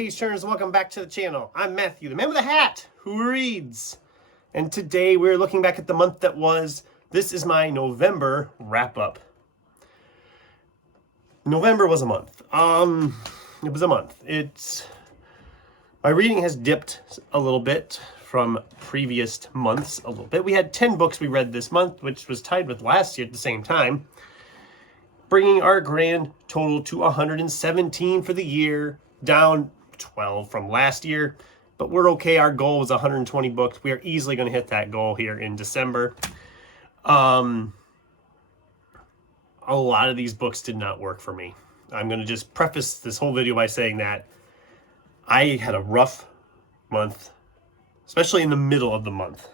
page turners, welcome back to the channel. I'm Matthew, the man with the hat who reads. And today we're looking back at the month that was. This is my November wrap-up. November was a month. It was a month. My reading has dipped a little bit from previous months a little bit. We had 10 books we read this month, which was tied with last year at the same time, bringing our grand total to 117 for the year, down 12 from last year, but we're okay. Our goal was 120 books. We are easily going to hit that goal here in December. A lot of these books did not work for me. I'm going to just preface this whole video by saying that I had a rough month, especially in the middle of the month.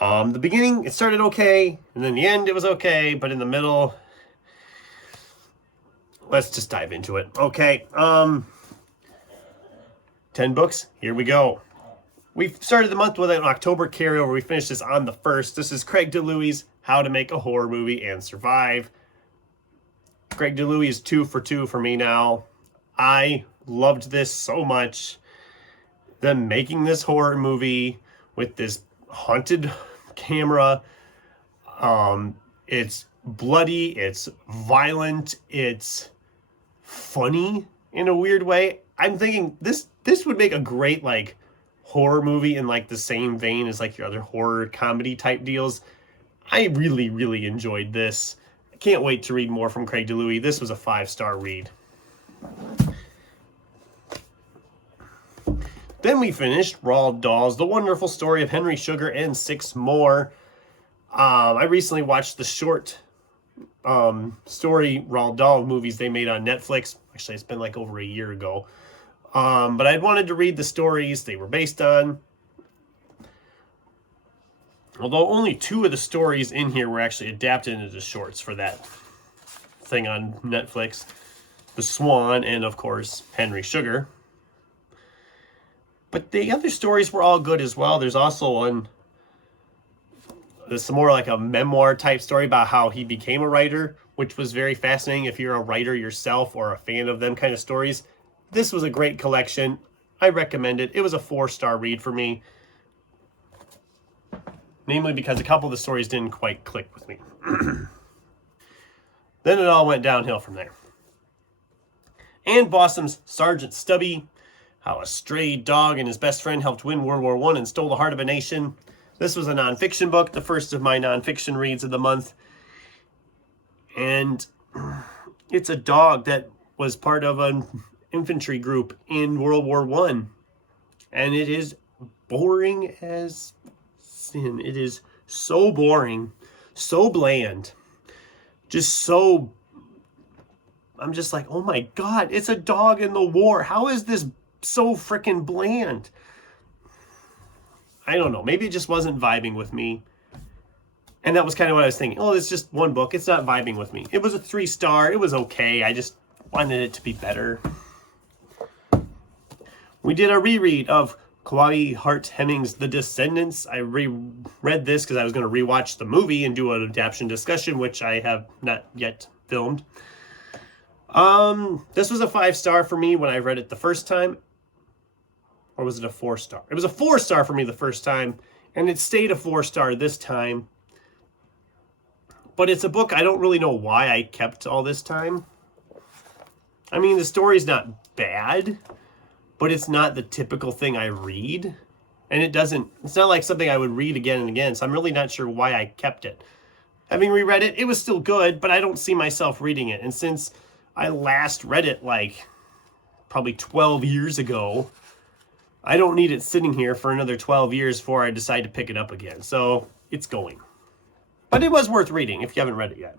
The beginning, it started okay, and then the end, it was okay, but in the middle, let's just dive into it. Okay, 10 books, here we go. We started the month with an October carryover. We finished this on the 1st. This is Craig DeLuise, How to Make a Horror Movie and Survive. Craig DeLuise is 2 for 2 for me now. I loved this so much. Them making this horror movie with this haunted camera. It's bloody, it's violent, it's funny in a weird way. I'm thinking this would make a great like horror movie in like the same vein as like your other horror comedy type deals. I really enjoyed this. I can't wait to read more from Craig DeLuise. This was a 5-star read. Then we finished Roald Dahl's The Wonderful Story of Henry Sugar and 6 More. I recently watched the short story Roald Dahl movies they made on Netflix. Actually, it's been like over a year ago. But I wanted to read the stories they were based on. Although only 2 of the stories in here were actually adapted into shorts for that thing on Netflix. The Swan and, of course, Henry Sugar. But the other stories were all good as well. There's also one, it's more like a memoir type story about how he became a writer, which was very fascinating if you're a writer yourself or a fan of them kind of stories. This was a great collection. I recommend it. It was a 4-star read for me. Namely because a couple of the stories didn't quite click with me. Then it all went downhill from there. Anne Bossum's Sergeant Stubby, How a Stray Dog and His Best Friend Helped Win World War I and Stole the Heart of a Nation. This was a nonfiction book, the first of my nonfiction reads of the month. And it's a dog that was part of an infantry group in World War I. And it is boring as sin. It is so boring, so bland, just so... I'm just like, oh my God, it's a dog in the war. How is this so freaking bland? I don't know. Maybe it just wasn't vibing with me. And that was kind of what I was thinking. Oh, it's just one book. It's not vibing with me. It was a 3-star. It was okay. I just wanted it to be better. We did a reread of Kawai Hart Hemmings' The Descendants. I reread this because I was going to rewatch the movie and do an adaptation discussion, which I have not yet filmed. This was a 5-star for me when I read it the first time. Or was it a 4-star? It was a 4-star for me the first time, and it stayed a 4-star this time. But it's a book I don't really know why I kept all this time. I mean, the story's not bad, but it's not the typical thing I read. And it's not like something I would read again and again, so I'm really not sure why I kept it. Having reread it, it was still good, but I don't see myself reading it. And since I last read it like probably 12 years ago, I don't need it sitting here for another 12 years before I decide to pick it up again. So it's going. But it was worth reading if you haven't read it yet.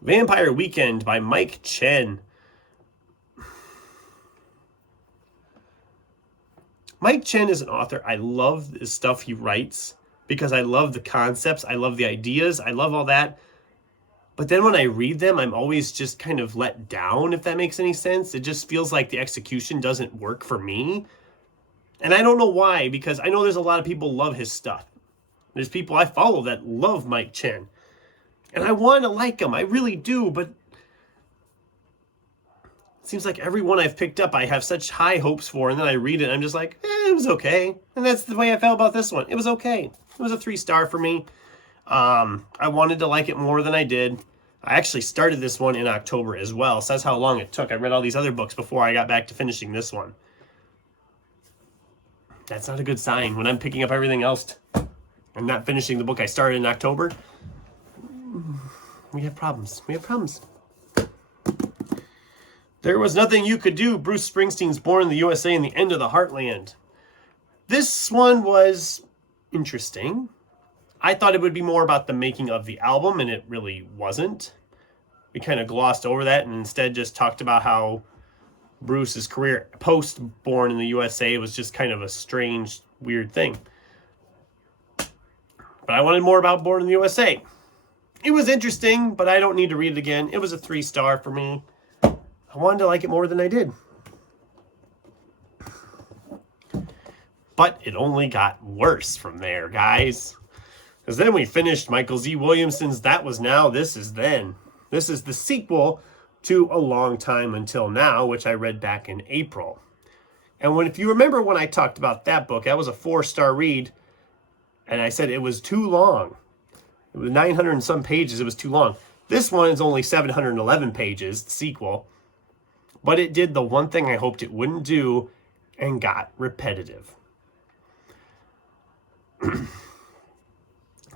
Vampire Weekend by Mike Chen. Mike Chen is an author. I love the stuff he writes because I love the concepts. I love the ideas. I love all that. But then when I read them, I'm always just kind of let down, if that makes any sense. It just feels like the execution doesn't work for me. And I don't know why, because I know there's a lot of people love his stuff. There's people I follow that love Mike Chen. And I want to like him. I really do, but seems like every one I've picked up I have such high hopes for, and then I read it and I'm just like, it was okay. And that's the way I felt about this one. It was okay. It was a 3-star for me. I wanted to like it more than I did. I actually started this one in October as well, so that's how long it took. I read all these other books before I got back to finishing this one. That's not a good sign when I'm picking up everything else and not finishing the book I started in October. We have problems. We have problems. There Was Nothing You Could Do, Bruce Springsteen's Born in the USA and the End of the Heartland. This one was interesting. I thought it would be more about the making of the album, and it really wasn't. We kind of glossed over that and instead just talked about how Bruce's career post Born in the USA was just kind of a strange, weird thing. But I wanted more about Born in the USA. It was interesting, but I don't need to read it again. It was a 3-star for me. I wanted to like it more than I did. But it only got worse from there, guys. Because then we finished Michael Z. Williamson's That Was Now, This Is Then. This is the sequel to A Long Time Until Now, which I read back in April. And if you remember when I talked about that book, that was a 4-star read. And I said it was too long. It was 900 and some pages. It was too long. This one is only 711 pages, the sequel. But it did the one thing I hoped it wouldn't do and got repetitive.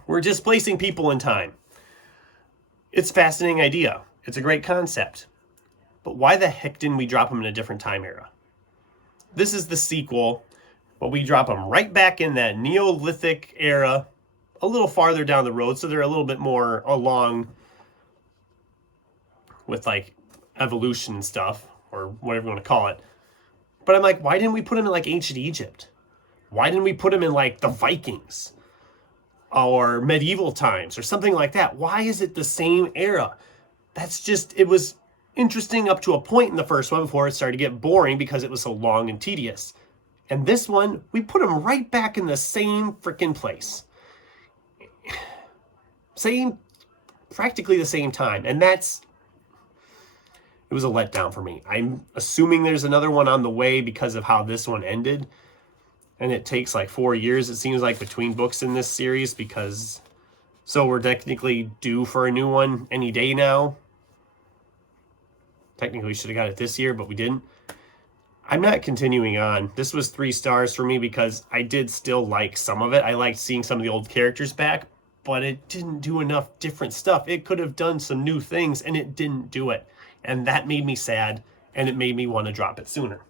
We're displacing people in time. It's a fascinating idea. It's a great concept. But why the heck didn't we drop them in a different time era? This is the sequel, but we drop them right back in that Neolithic era, a little farther down the road, so they're a little bit more along with like evolution and stuff, or whatever you want to call it. But I'm like, why didn't we put them in like ancient Egypt? Why didn't we put them in like the Vikings or medieval times or something like that? Why is it the same era? That's just, it was interesting up to a point in the first one before it started to get boring because it was so long and tedious. And this one, we put them right back in the same freaking place. Practically the same time. And it was a letdown for me. I'm assuming there's another one on the way because of how this one ended. And it takes like 4 years, it seems like, between books in this series so we're technically due for a new one any day now. Technically, we should have got it this year, but we didn't. I'm not continuing on. This was 3 stars for me because I did still like some of it. I liked seeing some of the old characters back, but it didn't do enough different stuff. It could have done some new things, and it didn't do it. And that made me sad, and it made me want to drop it sooner.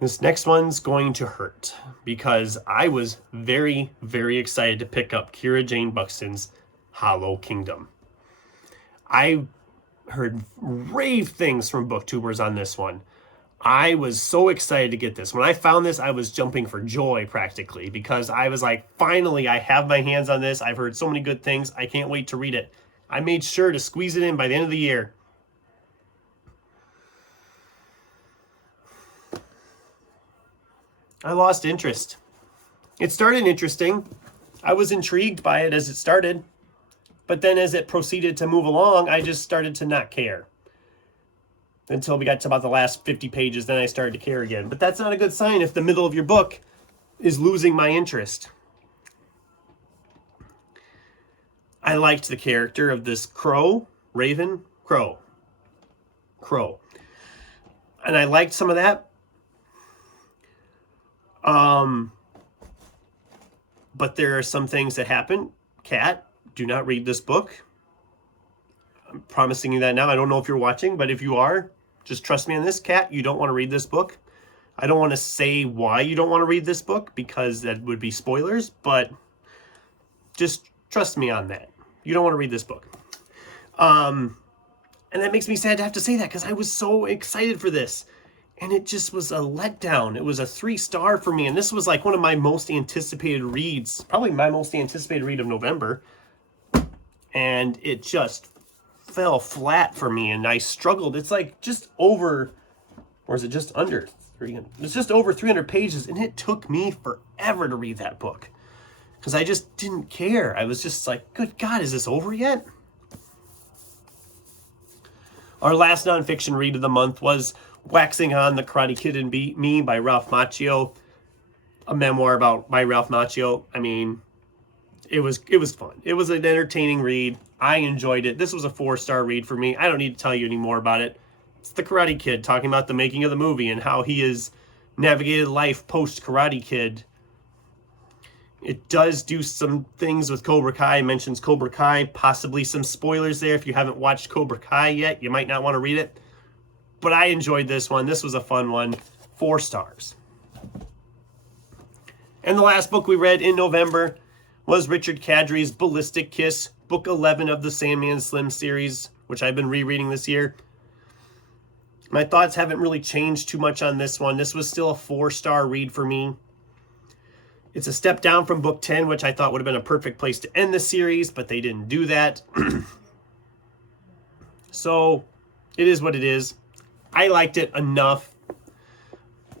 This next one's going to hurt because I was very, very excited to pick up Kira Jane Buxton's Hollow Kingdom. I heard rave things from booktubers on this one. I was so excited to get this. When I found this, I was jumping for joy practically because I was like, finally, I have my hands on this. I've heard so many good things. I can't wait to read it. I made sure to squeeze it in by the end of the year. I lost interest. It started interesting. I was intrigued by it as it started. But then as it proceeded to move along, I just started to not care. Until we got to about the last 50 pages, then I started to care again. But that's not a good sign if the middle of your book is losing my interest. I liked the character of this Crow. And I liked some of that. But there are some things that happen. Kat, do not read this book. I'm promising you that now. I don't know if you're watching, but if you are, just trust me on this. Kat, you don't want to read this book. I don't want to say why you don't want to read this book because that would be spoilers, but just trust me on that. You don't want to read this book. And that makes me sad to have to say that because I was so excited for this. And it just was a letdown. It was a 3-star for me. And this was like one of my most anticipated reads. Probably my most anticipated read of November. And it just fell flat for me. And I struggled. It's like just over, or is it just under 300? It's just over 300 pages. And it took me forever to read that book. Because I just didn't care. I was just like, good God, is this over yet? Our last nonfiction read of the month was Waxing On, The Karate Kid and Me by Ralph Macchio, a memoir by Ralph Macchio. I mean, it was fun. It was an entertaining read. I enjoyed it. This was a 4-star read for me. I don't need to tell you any more about it. It's The Karate Kid talking about the making of the movie and how he has navigated life post Karate Kid. It does do some things with Cobra Kai. It mentions Cobra Kai, possibly some spoilers there. If you haven't watched Cobra Kai yet, you might not want to read it. But I enjoyed this one. This was a fun one. 4 stars. And the last book we read in November was Richard Kadri's Ballistic Kiss, book 11 of the Sandman Slim series, which I've been rereading this year. My thoughts haven't really changed too much on this one. This was still a 4-star read for me. It's a step down from book 10, which I thought would have been a perfect place to end the series, but they didn't do that. So it is what it is. I liked it enough,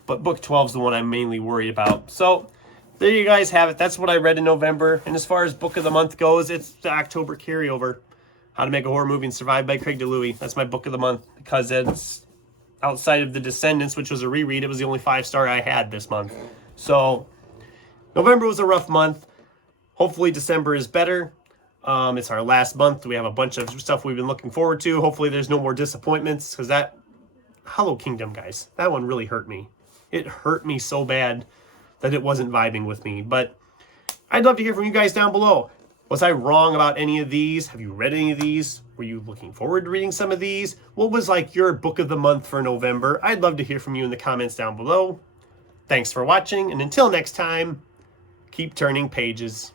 but book 12 is the one I'm mainly worried about. So there you guys have it. That's what I read in November. And as far as book of the month goes, it's the October carryover, How to Make a Horror Movie and Survive by Craig DeLuey. That's my book of the month because it's outside of The Descendants, which was a reread. It was the only 5-star I had this month. So November was a rough month. Hopefully December is better. It's our last month. We have a bunch of stuff we've been looking forward to. Hopefully there's no more disappointments, because that Hollow Kingdom, guys, that one really hurt me. It hurt me so bad that it wasn't vibing with me. But I'd love to hear from you guys down below. Was I wrong about any of these? Have you read any of these? Were you looking forward to reading some of these? What was like your book of the month for November? I'd love to hear from you in the comments down below. Thanks for watching, and until next time, keep turning pages.